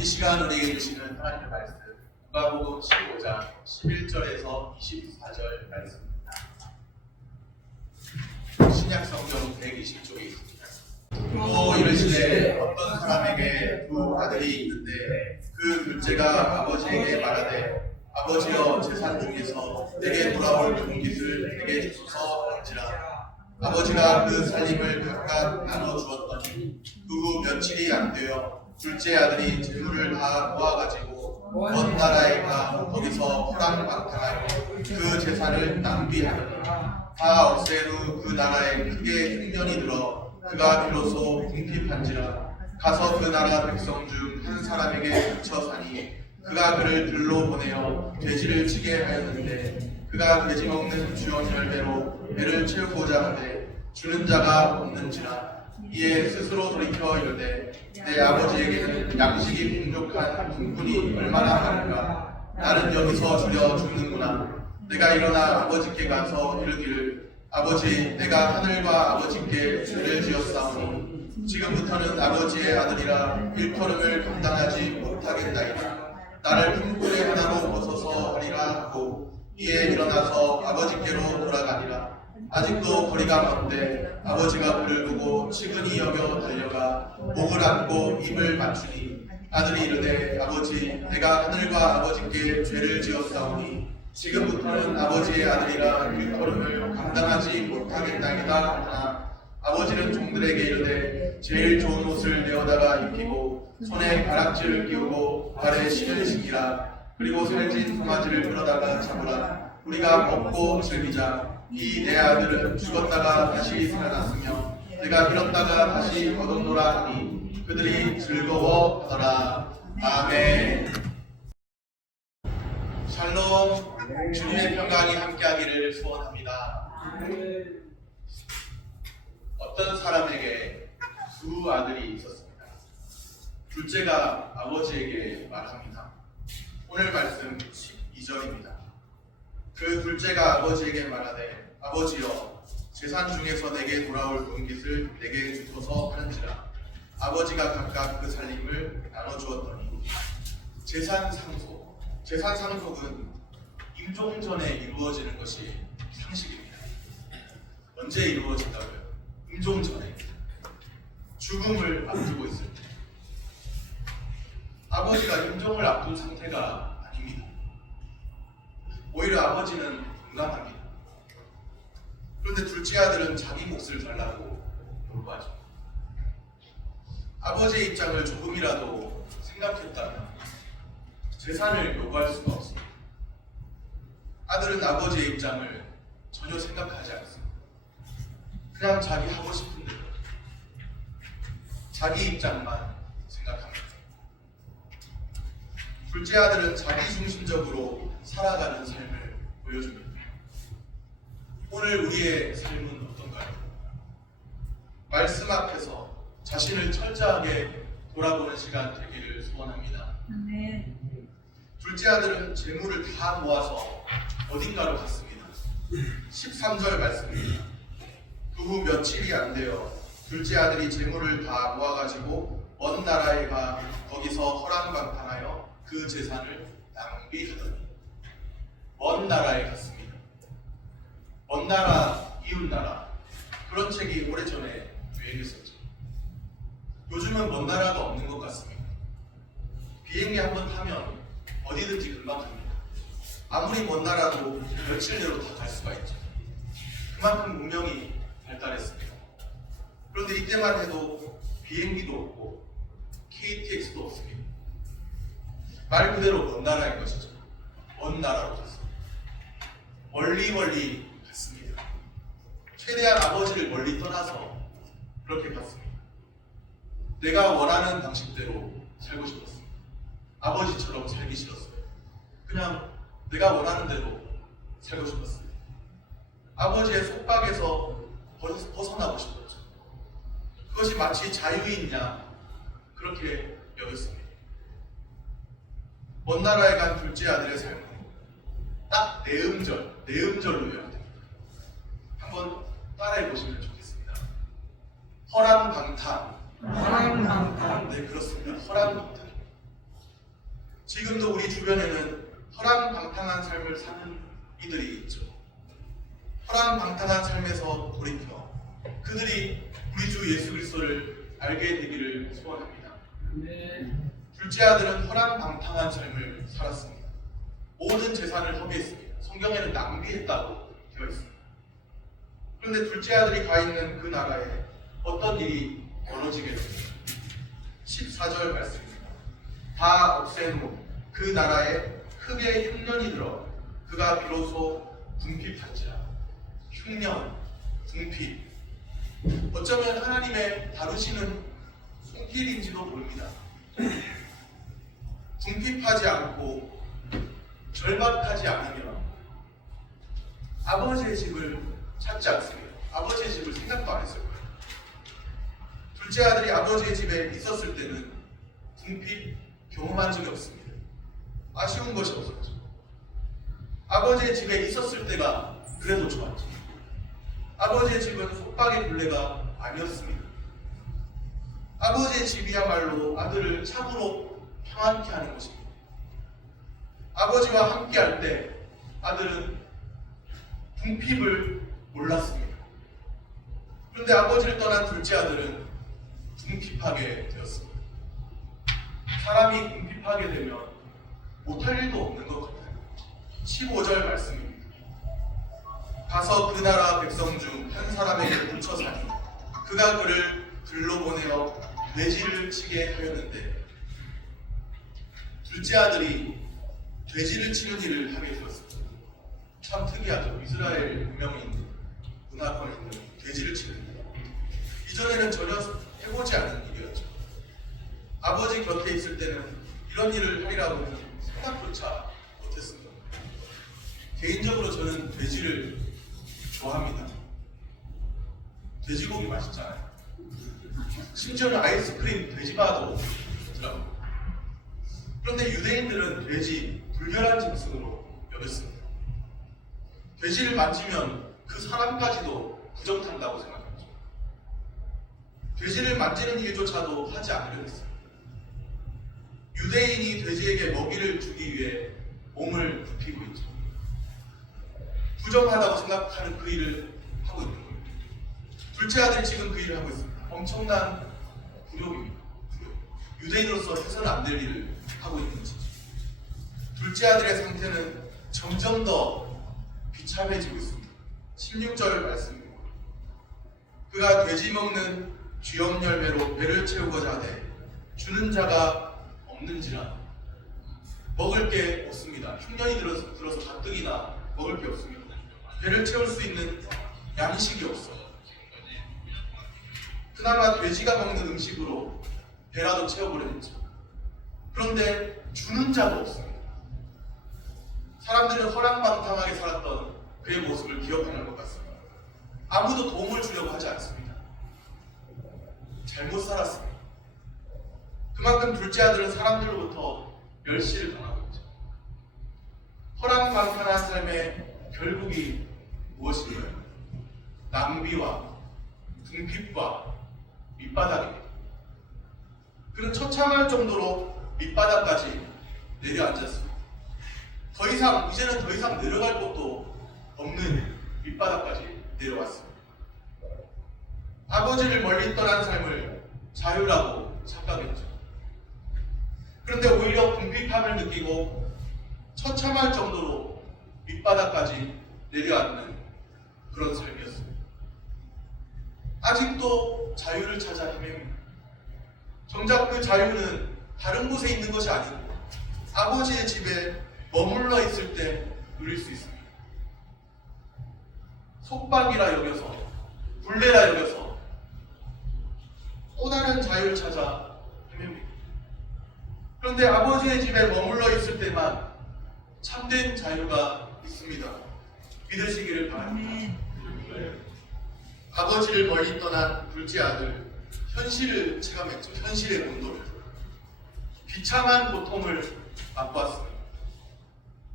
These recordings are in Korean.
이 시간 우리에게 주시는 하나님의 말씀 누가복음 15장 11절에서 24절 말씀입니다. 신약 성경 120쪽에 있습니다. 또 이르시되 어떤 사람에게 두 아들이 있는데 그 둘째가 아버지에게 말하되 아버지여 재산 중에서 내게 돌아올 분깃을 내게 주소서 한지라. 아버지가 그 살림을 각각 나눠 주었더니 그 후 며칠이 안 되어 둘째 아들이 재물을 다 모아가지고 먼 나라에 가 거기서 호랑방탕하여 그 재산을 낭비하더니 다 없앤 후 그 나라에 크게 흉년이 들어 그가 비로소 궁핍한지라. 가서 그 나라 백성 중 한 사람에게 갇혀 사니 그가 그를 들로 보내어 돼지를 치게 하였는데 그가 돼지 먹는 주연 열매로 배를 채우고자 하되 주는 자가 없는지라. 이에 스스로 돌이켜 이르되 내 아버지에게는 양식이 풍족한 품꾼이 얼마나 많은가. 나는 여기서 주려 죽는구나. 내가 일어나 아버지께 가서 이르기를 아버지 내가 하늘과 아버지께 죄를 지었사오니 지금부터는 아버지의 아들이라 일컬음을 감당하지 못하겠나이다. 나를 품꾼의 하나로 벗어서 하리라 하고 이에 일어나서 아버지께로 돌아가니라. 아직도 거리가 먼데 아버지가 그를 보고 측은히 여겨 달려가 목을 안고 입을 맞추니 아들이 이르되 아버지 내가 하늘과 아버지께 죄를 지었사오니 지금부터는 아버지의 아들이라 일컬음을 감당하지 못하겠나이다 하나 아버지는 종들에게 이르되 제일 좋은 옷을 내어다가 입히고 손에 가락지를 끼우고 발에 신을 신기라. 그리고 살진 송아지를 끌어다가 잡으라. 우리가 먹고 즐기자. 이 내 아들은 죽었다가 다시 살아났으며 내가 잃었다가 다시 얻었노라 하니 그들이 즐거워하더라. 아멘. 샬롬. 주님의 평강이 함께하기를 소원합니다. 어떤 사람에게 두 아들이 있었습니다. 둘째가 아버지에게 말합니다. 오늘 말씀 12절입니다. 그 둘째가 아버지에게 말하되 아버지여 재산 중에서 내게 돌아올 분깃을 내게 주소서 하는지라. 아버지가 각각 그 살림을 나눠주었더니 재산 상속은 임종 전에 이루어지는 것이 상식입니다. 언제 이루어진다고요? 임종 전에, 죽음을 앞두고 있을 때. 아버지가 임종을 앞둔 상태가 아닙니다. 오히려 아버지는 건강합니다. 그런데 둘째 아들은 자기 몫을 달라고 요구하죠. 아버지의 입장을 조금이라도 생각했다면 재산을 요구할 수가 없습니다. 아들은 아버지의 입장을 전혀 생각하지 않습니다. 그냥 자기 하고 싶은 대로 자기 입장만 생각합니다. 둘째 아들은 자기 중심적으로 살아가는 삶을 보여줍니다. 오늘 우리의 삶은 어떤가요? 말씀 앞에서 자신을 철저하게 돌아보는 시간 되기를 소원합니다. 네. 둘째 아들은 재물을 다 모아서 어딘가로 갔습니다. 13절 말씀입니다. 그 후 며칠이 안 되어 둘째 아들이 재물을 다 모아가지고 먼 나라에 가 거기서 허랑방탕하여 그 재산을 낭비하더니 먼 나라에 갔습니다. 먼 나라, 이웃 나라 그런 책이 오래전에 유행했었죠. 요즘은 먼 나라가 없는 것 같습니다. 비행기 한번 타면 어디든지 금방 갑니다. 아무리 먼 나라도 며칠 내로 다 갈 수가 있죠. 그만큼 문명이 발달했습니다. 그런데 이때만 해도 비행기도 없고 KTX도 없습니다. 말 그대로 먼 나라인 것이죠. 먼 나라로 갔습니다. 멀리 갔습니다. 최대한 아버지를 멀리 떠나서 그렇게 갔습니다. 내가 원하는 방식대로 살고 싶었습니다. 아버지처럼 살기 싫었어요. 그냥 내가 원하는 대로 살고 싶었습니다. 아버지의 속박에서 벗어나고 싶었죠. 그것이 마치 자유이냐 그렇게 여겼습니다. 먼 나라에 간 둘째 아들의 삶은 딱 내음절로 요약됩니다. 한번 따라해 보시면 좋겠습니다. 허랑방탕. 허랑방탕. 네, 그렇습니다. 허랑방탕. 지금도 우리 주변에는 허랑방탕한 삶을 사는 이들이 있죠. 허랑방탕한 삶에서 돌이켜 그들이 우리 주 예수 그리스도를 알게 되기를 소원합니다. 둘째 아들은 허랑방탕한 삶을 살았습니다. 모든 재산을 허비했습니다. 성경에는 낭비했다고 되어 있습니다. 그런데 둘째 아들이 가 있는 그 나라에 어떤 일이 벌어지게 됩니다. 14절 말씀입니다. 다 없앤 후 그 나라에 크게 흉년이 들어 그가 비로소 궁핍한지라. 흉년, 궁핍. 어쩌면 하나님의 다루시는 손길인지도 모릅니다. 궁핍하지 않고 절박하지 않으면 아버지의 집을 찾지 않습니다. 아버지의 집을 생각도 안 했을 거예요. 둘째 아들이 아버지의 집에 있었을 때는 궁핍 경험한 적이 없습니다. 아쉬운 것이 없었죠. 아버지의 집에 있었을 때가 그래도 좋았죠. 아버지의 집은 속박의 굴레가 아니었습니다. 아버지의 집이야말로 아들을 참으로 평안케 하는 것입니다. 아버지와 함께할 때 아들은 궁핍을 몰랐습니다. 그런데 아버지를 떠난 둘째 아들은 궁핍하게 되었습니다. 사람이 궁핍하게 되면 못할 일도 없는 것 같아요. 15절 말씀입니다. 가서 그 나라 백성 중 한 사람에게 묻혀 사니 그가 그를 들로 보내어 돼지를 치게 하였는데, 둘째 아들이 돼지를 치는 일을 하게 되었습니다. 참 특이하죠. 이스라엘 문명이 있는 문화권에 있는 돼지를 치는 일. 이전에는 전혀 해보지 않은 일이었죠. 아버지 곁에 있을 때는 이런 일을 하리라고는 생각조차 못했습니다. 개인적으로 저는 돼지를 좋아합니다. 돼지고기 맛있잖아요. 심지어는 아이스크림 돼지바도 있더라고요. 그런데 유대인들은 돼지 불결한 짐승으로 여겼습니다. 돼지를 만지면 그 사람까지도 부정탄다고 생각했죠. 돼지를 만지는 일조차도 하지 않으려 했습니다. 유대인이 돼지에게 먹이를 주기 위해 몸을 굽히고 있죠. 부정하다고 생각하는 그 일을 하고 있는 겁니다. 둘째 아들이 지금 그 일을 하고 있습니다. 엄청난 굴욕입니다. 굴욕. 유대인으로서 해서는 안 될 일을 하고 있는 것이죠. 둘째 아들의 상태는 점점 더 비참해지고 있습니다. 16절 말씀입니다. 그가 돼지 먹는 쥐염 열매로 배를 채우고자 하되 주는 자가 없는지라. 먹을 게 없습니다. 흉년이 들어서 가뜩이나 먹을 게 없습니다. 배를 채울 수 있는 양식이 없어요. 그나마 돼지가 먹는 음식으로 배라도 채워보려했죠. 그런데 주는 자도 없습니다. 사람들은 허랑방탕하게 살았던 그의 모습을 기억하는 것 같습니다. 아무도 도움을 주려고 하지 않습니다. 잘못 살았습니다. 그만큼 둘째 아들은 사람들로부터 멸시를 당하고 있죠. 허랑방탕한 삶의 결국이 무엇인가요? 낭비와 궁핍과 밑바닥입니다. 그는 처참할 정도로 밑바닥까지 내려앉았습니다. 이제는 더 이상 내려갈 곳도 없는 밑바닥까지 내려왔습니다. 아버지를 멀리 떠난 삶을 자유라고 착각했죠. 그런데 오히려 궁핍함을 느끼고 처참할 정도로 밑바닥까지 내려앉는 그런 삶이었습니다. 아직도 자유를 찾아 헤맵니다. 정작 그 자유는 다른 곳에 있는 것이 아니고 아버지의 집에 머물러 있을 때 누릴 수 있습니다. 속박이라 여겨서, 굴레라 여겨서 또 다른 자유를 찾아 헤맵니다. 그런데 아버지의 집에 머물러 있을 때만 참된 자유가 있습니다. 믿으시기를 바랍니다. 아버지를 멀리 떠난 둘째 아들, 현실을 체감했죠. 현실의 온도를. 비참한 고통을 맛보았습니다.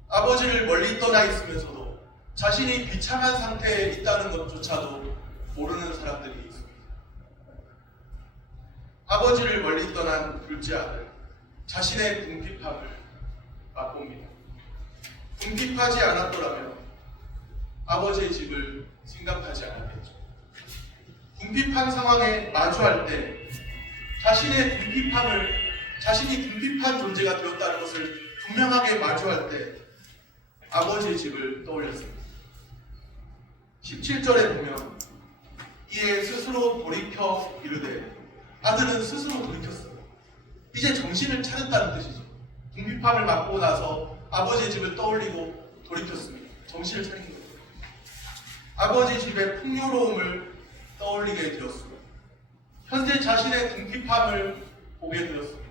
아버지를 멀리 떠나 있으면서도 자신이 비참한 상태에 있다는 것조차도 모르는 사람들이 있습니다. 아버지를 멀리 떠난 둘째 아들, 자신의 궁핍함을 맛봅니다. 궁핍하지 않았더라면 아버지의 집을 생각하지 않았겠죠. 궁핍한 상황에 마주할 때 자신의 궁핍함을 자신이 궁핍한 존재가 되었다는 것을 분명하게 마주할 때 아버지의 집을 떠올렸습니다. 17절에 보면 이에 스스로 돌이켜 이르되 아들은 스스로 돌이켰어요. 이제 정신을 차렸다는 뜻이죠. 궁핍함을 맞고 나서 아버지의 집을 떠올리고 돌이켰습니다. 정신을 차린 거예요. 아버지 집의 풍요로움을 떠올리게 되었습니다. 현재 자신의 궁핍함을 보게 되었습니다.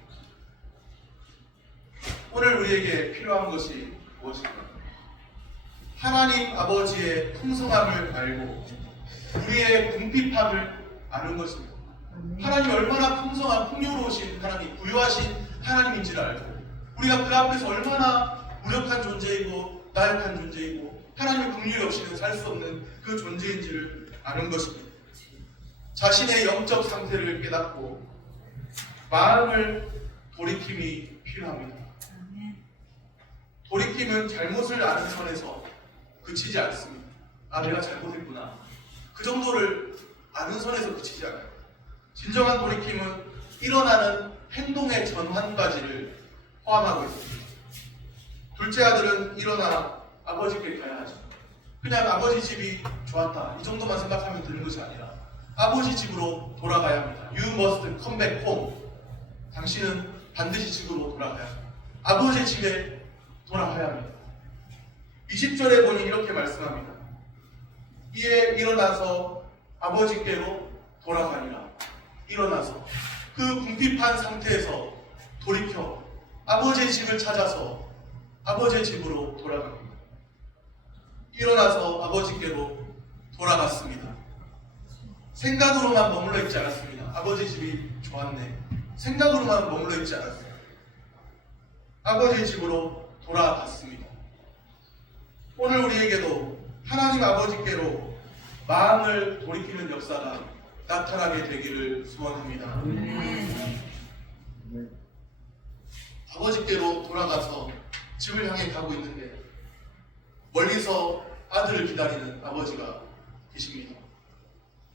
오늘 우리에게 필요한 것이 무엇인가? 하나님 아버지의 풍성함을 알고 우리의 궁핍함을 아는 것입니다. 하나님이 얼마나 풍성한 풍요로우신 하나님, 부유하신 하나님인지를 알고 우리가 그 앞에서 얼마나 무력한 존재이고 나약한 존재이고 하나님의 긍휼이 없이는 살 수 없는 그 존재인지를 아는 것입니다. 자신의 영적 상태를 깨닫고 마음을 돌이킴이 필요합니다. 돌이킴은 잘못을 아는 선에서 그치지 않습니다. 아, 내가 잘못했구나. 그 정도를 아는 선에서 그치지 않아요. 진정한 돌이킴은 일어나는 행동의 전환까지를 포함하고 있습니다. 둘째 아들은 일어나 아버지께 가야 하죠. 그냥 아버지 집이 좋았다, 이 정도만 생각하면 되는 것이 아니라 아버지 집으로 돌아가야 합니다. You must come back home. 당신은 반드시 집으로 돌아가야 합니다. 아버지 집에 돌아가야 합니다. 20절에 보니 이렇게 말씀합니다. 이에 일어나서 아버지께로 돌아가니라. 일어나서 그 궁핍한 상태에서 돌이켜 아버지의 집을 찾아서 아버지의 집으로 돌아갑니다. 일어나서 아버지께로 돌아갔습니다. 생각으로만 머물러 있지 않았습니다. 아버지 집이 좋았네. 생각으로만 머물러 있지 않았어요. 아버지의 집으로 돌아갔습니다. 오늘 우리에게도 하나님 아버지께로 마음을 돌이키는 역사가 나타나게 되기를 소원합니다. 아버지께로 돌아가서 집을 향해 가고 있는데 멀리서 아들을 기다리는 아버지가 계십니다.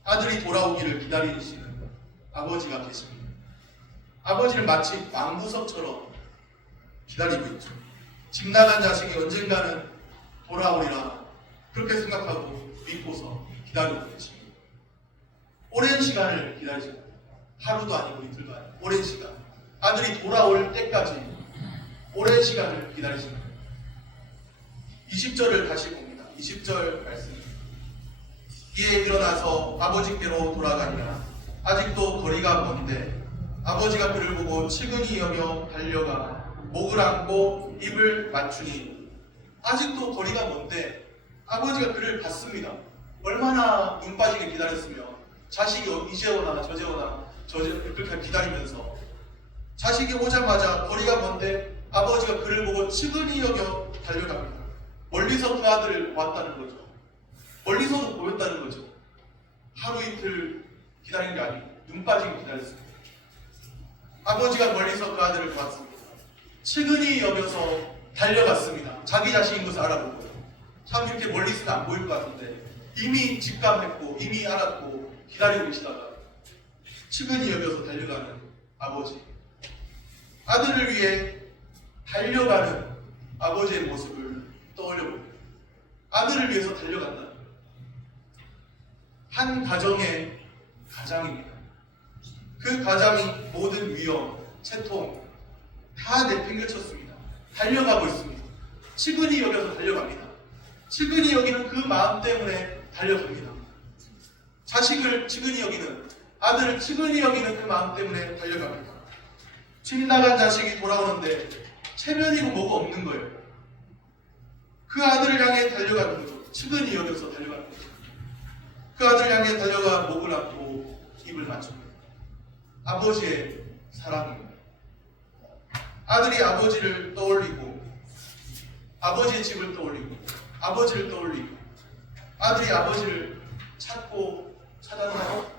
아들이 돌아오기를 기다리시는 아버지가 계십니다. 아버지를 마치 망부석처럼 기다리고 있죠. 집 나간 자식이 언젠가는 돌아오리라 그렇게 생각하고 믿고서 기다리고 계십니다. 오랜 시간을 기다리십니다. 하루도 아니고 이틀도 아니고 오랜 시간, 아들이 돌아올 때까지 오랜 시간을 기다리십니다. 20절을 다시 봅니다. 20절 말씀입니다. 이에 일어나서 아버지께로 돌아가니라. 아직도 거리가 먼데 아버지가 그를 보고 측은히 여겨 달려가 목을 안고 입을 맞추니. 아직도 거리가 먼데 아버지가 그를 봤습니다. 얼마나 눈 빠지게 기다렸으면 자식이 이제 오나 저제 오나 그렇게 기다리면서 자식이 오자마자 거리가 먼데 아버지가 그를 보고 측은히 여겨 달려갑니다. 멀리서 그 아들을 봤다는 거죠. 멀리서도 보였다는 거죠. 하루 이틀 기다린 게 아니고 눈 빠지게 기다렸습니다. 아버지가 멀리서 그 아들을 봤습니다. 측은히 여겨서 달려갔습니다. 자기 자신인 것을 알아보고. 참 이렇게 멀리 있으면 안 보일 것 같은데 이미 직감했고 이미 알았고 기다리고 계시다가 측은히 여겨서 달려가는 아버지. 아들을 위해 달려가는 아버지의 모습을 떠올려봅니다. 아들을 위해서 달려간다. 한 가정의 가장입니다. 그 가장이 모든 위험, 채통 다 내팽개쳤습니다. 달려가고 있습니다. 측은히 여겨서 달려갑니다. 측은히 여기는 그 마음 때문에 달려갑니다. 자식을 측은히 여기는, 아들을 측은히 여기는 그 마음 때문에 달려갑니다. 집 나간 자식이 돌아오는데 체면이고 뭐가 없는 거예요. 그 아들을 향해 달려가는 거죠. 측은히 여겨서 달려가는 거죠. 그 아들을 향해 달려가 목을 안고 입을 맞춥니다. 아버지의 사랑입니다. 아들이 아버지를 떠올리고 아버지의 집을 떠올리고 아버지를 떠올리고 아들이 아버지를 찾고 찾았나요?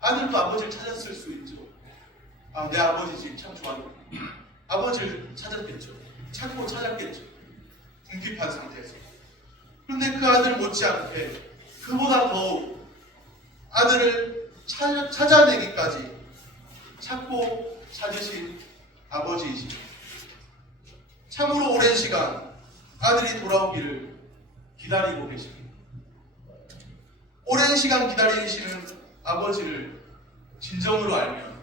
아들도 아버지를 찾았을 수 있죠. 아, 내 아버지 집 참 좋았네. 아버지를 찾았겠죠. 찾고 찾았겠죠. 궁핍한 상태에서. 그런데 그 아들 못지않게 그보다 더욱 아들을 찾아내기까지 찾고 찾으신 아버지이십니다. 참으로 오랜 시간 아들이 돌아오기를 기다리고 계십니다. 오랜 시간 기다리시는 아버지를 진정으로 알면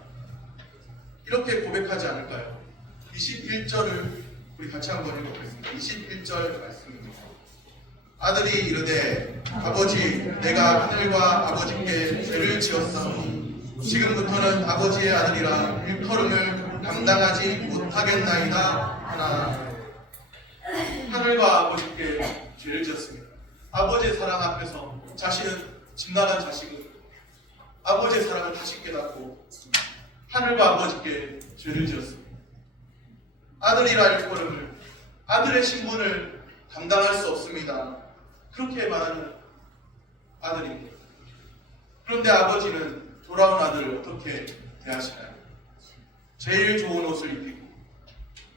이렇게 고백하지 않을까요? 21절을 우리 같이 한번 읽어보겠습니다. 21절 말씀입니다. 아들이 이르되 아버지 내가 하늘과 아버지께 죄를 지었사오니 지금부터는 아버지의 아들이라 일컬음을 감당하지 못하겠나이다 하나. 하늘과 아버지께 죄를 지었습니다. 아버지의 사랑 앞에서 자신은 집 나간 자식은 아버지의 사랑을 다시 깨닫고 하늘과 아버지께 죄를 지었습니다. 아들이라 일컬음을 아들의 신분을 감당할 수 없습니다. 그렇게 말하는 아들입니다. 그런데 아버지는 돌아온 아들을 어떻게 대하시나요? 제일 좋은 옷을 입히고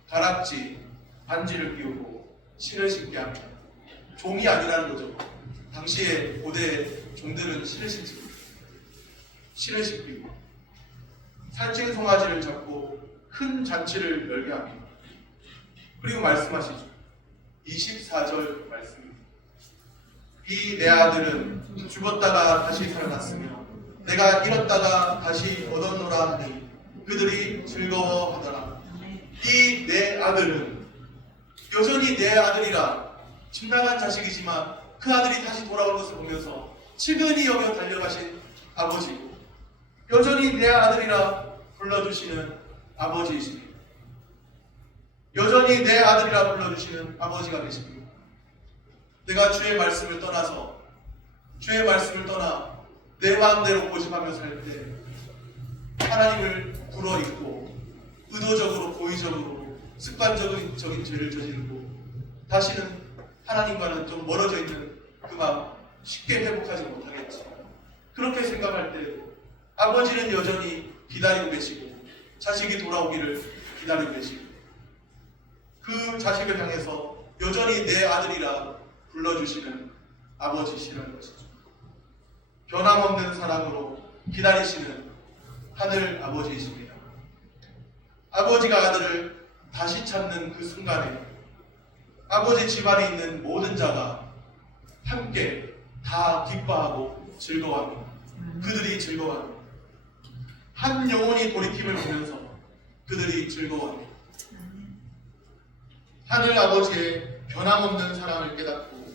가락지, 반지를 끼우고 신을 신게 합니다. 종이 아니라는 거죠. 당시에 고대 종들은 신을 신습니다. 신을 신기고 살찐 송아지를 잡고 큰 잔치를 열게 합니다. 그리고 말씀하시죠. 24절 말씀입니다. 이 내 아들은 죽었다가 다시 살아났으며 내가 잃었다가 다시 얻었노라 하니 그들이 즐거워하더라. 이 내 아들은 여전히 내 아들이라 집 나간 자식이지만 그 아들이 다시 돌아온 것을 보면서 측은히 여겨 달려가신 아버지고 여전히 내 아들이라 불러주시는 아버지이십니다. 여전히 내 아들이라 불러주시는 아버지가 계십니다. 내가 주의 말씀을 떠나서 주의 말씀을 떠나 내 마음대로 고집하며 살 때 하나님을 불어입고 의도적으로 고의적으로 습관적인 죄를 저지르고 다시는 하나님과는 좀 멀어져 있는 그 마음 쉽게 회복하지 못하겠지. 그렇게 생각할 때 아버지는 여전히 기다리고 계시고 자식이 돌아오기를 기다리고 계시고 그 자식을 향해서 여전히 내 아들이라 불러주시는 아버지시라는 것이죠. 변함없는 사랑으로 기다리시는 하늘 아버지이십니다. 아버지가 아들을 다시 찾는 그 순간에 아버지 집안에 있는 모든 자가 함께 다 기뻐하고 즐거워합니다. 그들이 즐거워합니다. 한 영혼이 돌이킴을 보면서 그들이 즐거워합니다. 하늘 아버지의 변함없는 사랑을 깨닫고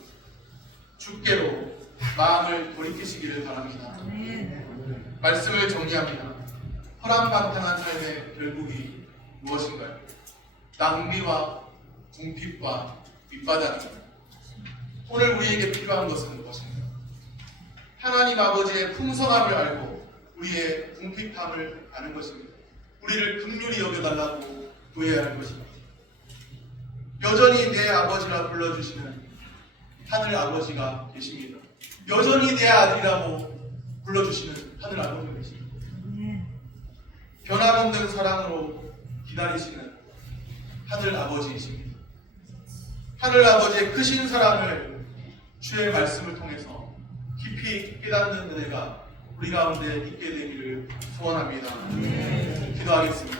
주께로 마음을 돌이키시기를 바랍니다. 말씀을 정리합니다. 허랑방탕한 삶의 결국이 무엇인가요? 낭비와 궁핍과 밑바닥입니다. 오늘 우리에게 필요한 것은 무엇인가요? 하나님 아버지의 풍성함을 알고 우리의 궁핍함을 아는 것입니다. 우리를 긍휼히 여겨달라고 구해야 할 것입니다. 여전히 내 아버지라 불러주시는 하늘 아버지가 계십니다. 여전히 내 아들이라고 불러주시는 하늘 아버지가 계십니다. 변함없는 사랑으로 기다리시는 하늘 아버지이십니다. 하늘 아버지의 크신 사랑을 주의 말씀을 통해서 깊이 깨닫는 은혜가 우리 가운데 있게 되기를 소원합니다. 기도하겠습니다.